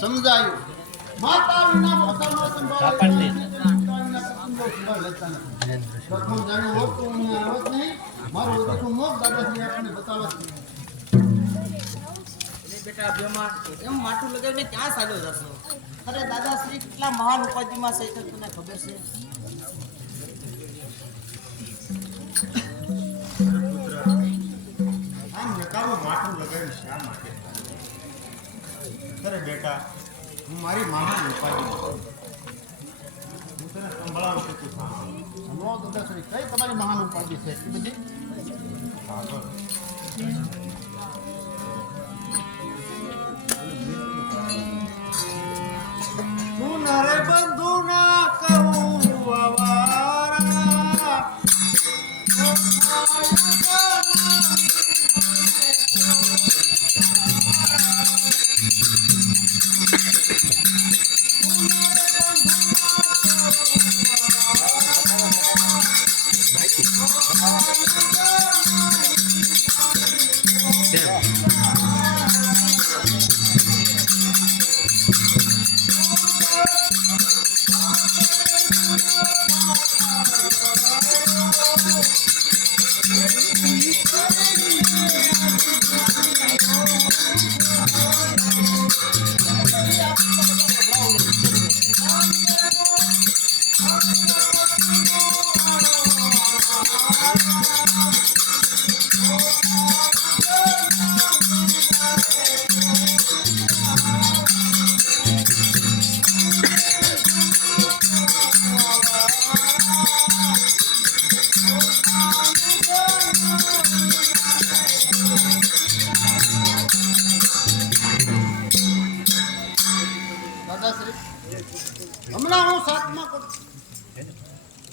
સમજાયું માતા વિના પોતાનો સંભાળ પ્રથમ જાણ્યું હોત તો હું આવત નહીં મારું બધું મોક દાદાશ્રી આપણને બતાવત બેટા બેમાં એમ માથું લગાવીને ક્યાં ચાલ્યો જશો? અરે દાદાશ્રી કેટલા મહાન ઉપાધિમાં છે તો તને ખબર છે? આમ નકામું માથું લગાવી શા માટે? અરે બેટા હું મારી મહાન ઉપાધિ હું તને સંભળાવું છું તું સાંભળો દાદાશ્રી કઈ તમારી મહાન ઉપાધિ છે એટલી બધી સાંભળ તું નરે બંધુ ના કહું અવારા હમણાં હું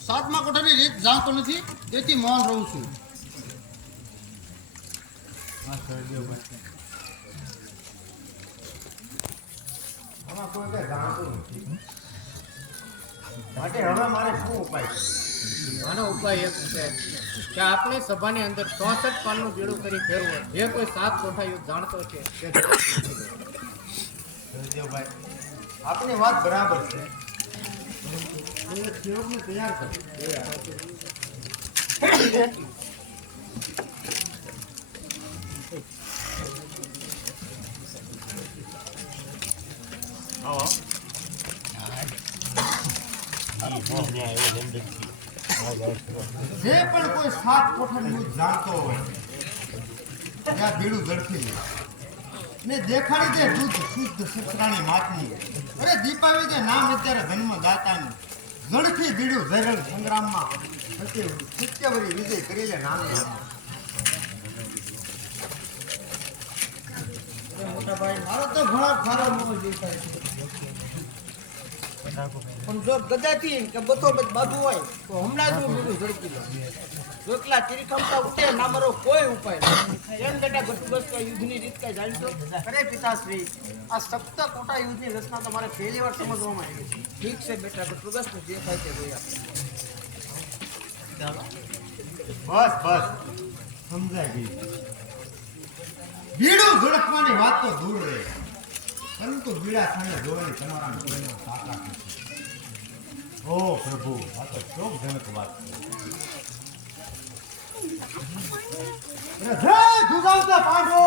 સાતમા કોઠાની રીત જાણતો નથી તેથી મૌન રહું છું. આમાં કોઈ કઈ જાણતું નથી માટે હવે મારે શું ઉપાય છે? આનો ઉપાય એક છે કે આપણે સભાની અંદર 64 પાનનું બીડું કરી ફેરવો. જે કોઈ 7 કોઠા યુદ્ધ જાણતો છે ભાઈ આપની વાત બરાબર છે. પ્રયોગને તૈયાર કરો. જે પણ કોઈ 7 કોઠાનું યુદ્ધ જાણતો હોય ત્યાં બીડું ઝડપી લે ને દેખાડી દે દૂધ શુદ્ધ સસરાની માથની. અરે દીપાવી દે નામ અત્યારે જન્મ દાતાનું. ઝડપી બીડું ઝરલ સંગ્રામમાં સત્યવરી વિજય કરી લે નામ. મોટા ભાઈ મારો તો ઘણા સારો મોહ દેખાય છે. પણ જો ગદાથી કે બતો બાજુ હોય તો હમણાં જ હું બીડું ઝડપી લઉં. જો એકલા તીરખમતા ઉઠે ના મારો કોઈ ઉપાય નહીં. એમ બેટા ઘટુબસ્ત યુદ્ધની રીત કઈ જાણતો? અરે પિતાશ્રી આ સપ્ત કોટા યુદ્ધની રચના તમારે પહેલી વાર સમજવામાં આવી છે. ઠીક છે બેટા ઘટુબસ્ત જે થાય તે જોયા. બસ બસ સમજાય ગઈ. બીડું ઝડપવાની વાત તો દૂર રહે પરંતુ બીડા ખાને જોવાની તમારા કોઈનો તાકાત નથી. ઓ પ્રભુ આ તો શોકજનક વાત છે. જય જુદાવતા પાંડવો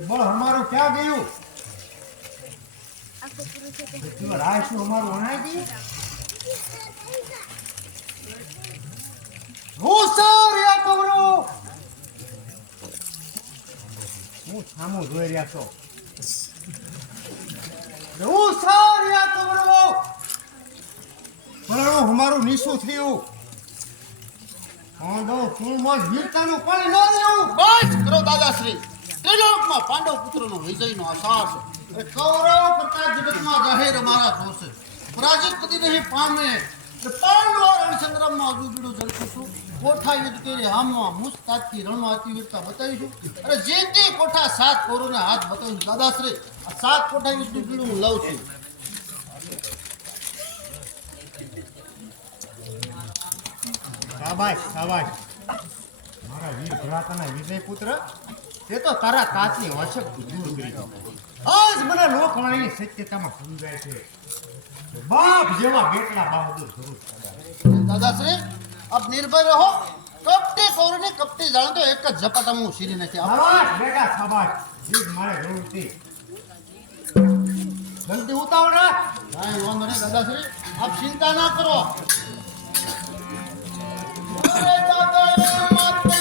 એ બળ અમારું ક્યાં ગયું? તું રાય શું અમારું અણાઈ ગયું? હું સાર્યા કવરો હું સામું જોઈ રહ્યા છો. હું સાર્યા કવરો પણ અમારું નીસું થયું. હા દો કુળમાં વીરતાનું પાણી ન દેવું. બસ કરો દાદાશ્રી. ત્રિલોકમાં પાંડવ પુત્રનો વિજયનો આશા છે. એ કૌરવ કરતા જગતમાં જાહેર અમારા દોષ છે. પરાજિત કદી નહીં પામે. પાંડવ રણસંગ્રામમાં હજુ બીડું ઝડપીશું. કોઠા યુદ્ધ કરી હામમાં મુસ્તાદથી રણમાં અતિવીરતા બતાવીશું. અને જે તે કોઠા 7 કૌરવને હાથ બતાવીશું. દાદાશ્રી આ 7 કોઠા યુદ્ધનું બીડું હું લઉં છું. શાબાશ શાબાશ મારા વીર ભ્રાતાના વિજય પુત્ર તે તો તારા કાચની વશક દૂર કરી દીધી. આજ મને લોકવાણીની સત્યતામાં સમજાય છે. બાપ જેવા બેટલા બહાદુર જરૂર દાદાશ્રી આપ નિર્ભય રહો. કપટી કૌરવને કપટી જાણે તો એક જ ઝપાટામાં હું શીરી નાખી. શાબાશ બેટા શાબાશ જીત મારે જરૂર હતી. જલ્દી ઉતાવળ રાખ. કાંઈ વાંધો નહીં દાદાશ્રી આપ ચિંતા ના કરો. અરે દાદા માતે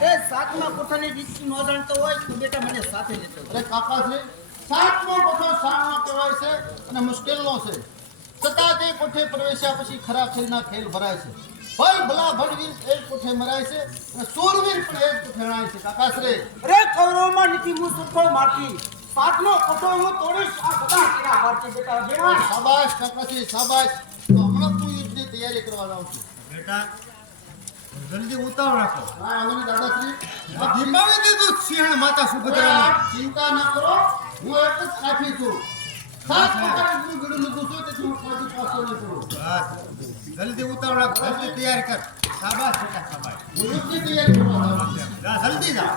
એ સાતમા કોઠાની રીત ન જાણતો હોય તો બેટા મને સાથે લેતો અરે કાકાશ્રી 7મો કોઠો સામનો કહેવાય છે અને મુશ્કેલનો છે. છતાં તે કોઠે પ્રવેશ્યા પછી ખરા ખેલના ખેલ ભરાય છે. ભલ ભલા ભલવીર એ જ કોઠે મરાય છે અને શૂરવીર પણ એ જ કોઠે રણાય છે. કાકાશ્રી અરે કૌરવમાં નથી હું સુખો માટી સાતમો કોઠો હું તોડીશ આ બધા તેના વાર્તે બેટા જેવા શાબાશ કાકાશ્રી શાબાશ. તો હમણાં હું યુદ્ધની તૈયારી કરવા જાઉં છું. બેટા જલ્દી ઉતાવળ રાખો. હા વાંધો નહીં દાદાશ્રી. આ દીપાવી દીધું સિંહણ માતા સુભદ્રાને. આપ ચિંતા ના કરો. હું એક જ કાફી છું. 7 કોઠાનું બીડું લીધું છું તેથી હું કોઈ પાછો નહીં પડું. બસ જલ્દી ઉતાવળ રાખ. જલ્દી તૈયાર કર. શાબાશ બેટા શાબાશ. હું યુદ્ધની તૈયારી કરવા જાઉં છું. જા જલ્દી જા.